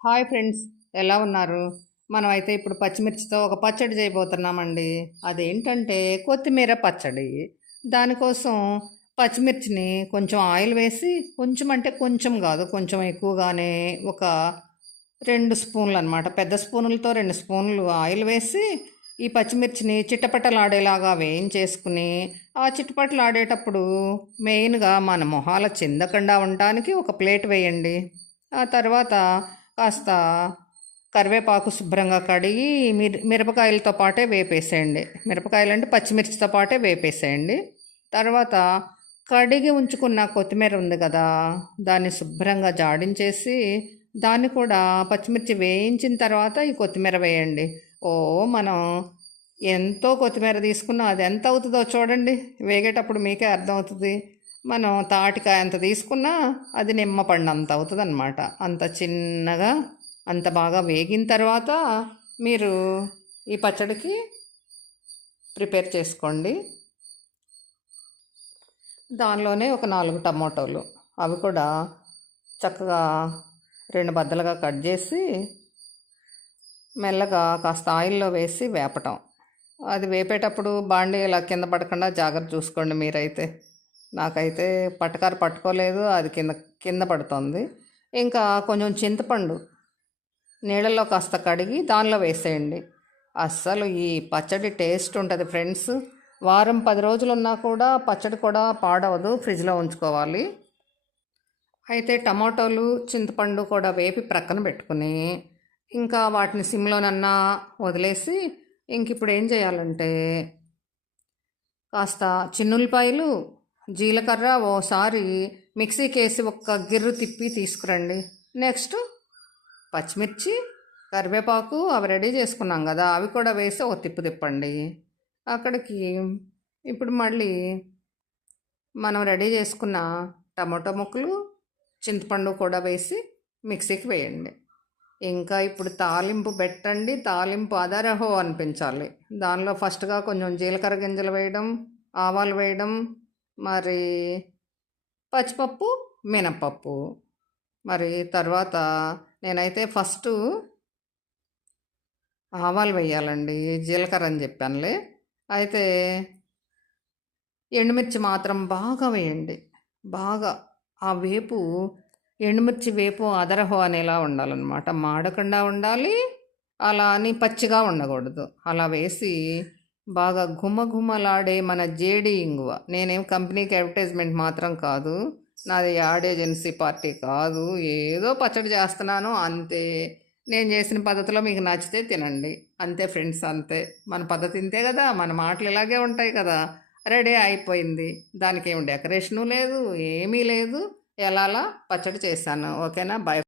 Hi friends ఎలా ఉన్నారు? మనం అయితే ఇప్పుడు పచ్చిమిర్చితో ఒక పచ్చడి చేయబోతున్నామండి. అదేంటంటే కొత్తిమీర పచ్చడి. దానికోసం పచ్చిమిర్చిని కొంచెం ఆయిల్ వేసి కొంచెం అంటే కొంచెం కాదు కొంచెం ఎక్కువగానే ఒక రెండు స్పూన్లు అనమాట పెద్ద స్పూన్లతో రెండు స్పూన్లు ఆయిల్ వేసి ఈ పచ్చిమిర్చిని చిట్టపట్టలాడేలాగా వేయించేసుకుని ఆ చిట్టపట్టలాడేటప్పుడు మెయిన్గా మన మొహాల చిందకుండా ఉండటానికి ఒక ప్లేట్ వేయండి. ఆ తర్వాత కాస్త కరివేపాకు శుభ్రంగా కడిగి మిర మిరపకాయలతో పాటే వేపేసేయండి. మిరపకాయలు అంటే పచ్చిమిర్చితో పాటే వేపేసేయండి. తర్వాత కడిగి ఉంచుకున్న కొత్తిమీర ఉంది కదా దాన్ని శుభ్రంగా జాడించేసి దాన్ని కూడా పచ్చిమిర్చి వేయించిన తర్వాత ఈ కొత్తిమీర వేయండి. ఓ మనం ఎంతో కొత్తిమీర తీసుకున్నా అది ఎంత అవుతుందో చూడండి. వేగేటప్పుడు మీకే అర్థమవుతుంది. మనం తాటికాయ అంత తీసుకున్నా అది నిమ్మ పండు అంత అవుతుంది అనమాట అంత చిన్నగా అంత బాగా వేగిన తర్వాత మీరు ఈ పచ్చడికి ప్రిపేర్ చేసుకోండి. దానిలోనే ఒక నాలుగు టమోటోలు. అవి కూడా చక్కగా రెండు బద్దలుగా కట్ చేసి మెల్లగా కాస్త ఆయిల్లో వేసి వేపటం. అది వేపేటప్పుడు బాండీ ఇలా కింద పడకుండా జాగ్రత్త చూసుకోండి మీరైతే. నాకైతే పట్టకారు పట్టుకోలేదు అది కింద కింద పడుతుంది. ఇంకా కొంచెం చింతపండు నీళ్ళలో కాస్త కడిగి దానిలో వేసేయండి. అస్సలు ఈ పచ్చడి టేస్ట్ ఉంటుంది ఫ్రెండ్స్. వారం పది రోజులు ఉన్నా కూడా పచ్చడి కూడా పాడవదు ఫ్రిడ్జ్లో ఉంచుకోవాలి. అయితే టమాటోలు చింతపండు కూడా వేపి ప్రక్కన పెట్టుకుని ఇంకా వాటిని సిమ్లోనన్నా వదిలేసి ఇంక ఇప్పుడు ఏం చేయాలంటే కాస్త చిన్నులపాయలు జీలకర్ర ఓసారి మిక్సీకి వేసి ఒక్క గిర్రు తిప్పి తీసుకురండి. నెక్స్ట్ పచ్చిమిర్చి కరివేపాకు అవి రెడీ చేసుకున్నాం కదా అవి కూడా వేసి ఒక తిప్పు తిప్పండి. అక్కడికి ఇప్పుడు మళ్ళీ మనం రెడీ చేసుకున్న టమాటో ముక్కలు చింతపండు కూడా వేసి మిక్సీకి వేయండి. ఇంకా ఇప్పుడు తాలింపు పెట్టండి. తాలింపు అదరహో అనిపించాలి. దానిలో ఫస్ట్గా కొంచెం జీలకర్ర గింజలు వేయడం ఆవాలు వేయడం మరి పచ్చిపప్పు మినపప్పు మరి తర్వాత నేనైతే ఫస్ట్ ఆవాలు వేయాలండి జీలకర్ర అని చెప్పానులే. అయితే ఎండుమిర్చి మాత్రం బాగా వేయండి. బాగా ఆ వేపు ఎండుమిర్చి వేపు అదరహో అనేలా ఉండాలన్నమాట. మాడకుండా ఉండాలి అలా అని పచ్చిగా ఉండకూడదు. అలా వేసి బాగా ఘుమఘుమలాడే మన జేడి ఇంగువ. నేనేం కంపెనీకి అడ్వర్టైజ్మెంట్ మాత్రం కాదు. నాది యాడ్ ఏజెన్సీ పార్టీ కాదు. ఏదో పచ్చడి చేస్తున్నాను అంతే. నేను చేసిన పద్ధతిలో మీకు నచ్చితే తినండి. అంతే ఫ్రెండ్స్ అంతే. మన పద్ధతి ఇంతే కదా. మన మాటలు ఇలాగే ఉంటాయి కదా. రెడీ అయిపోయింది. దానికి ఏమి డెకరేషను లేదు ఏమీ లేదు. ఎలా పచ్చడి చేశాను. ఓకేనా? బై.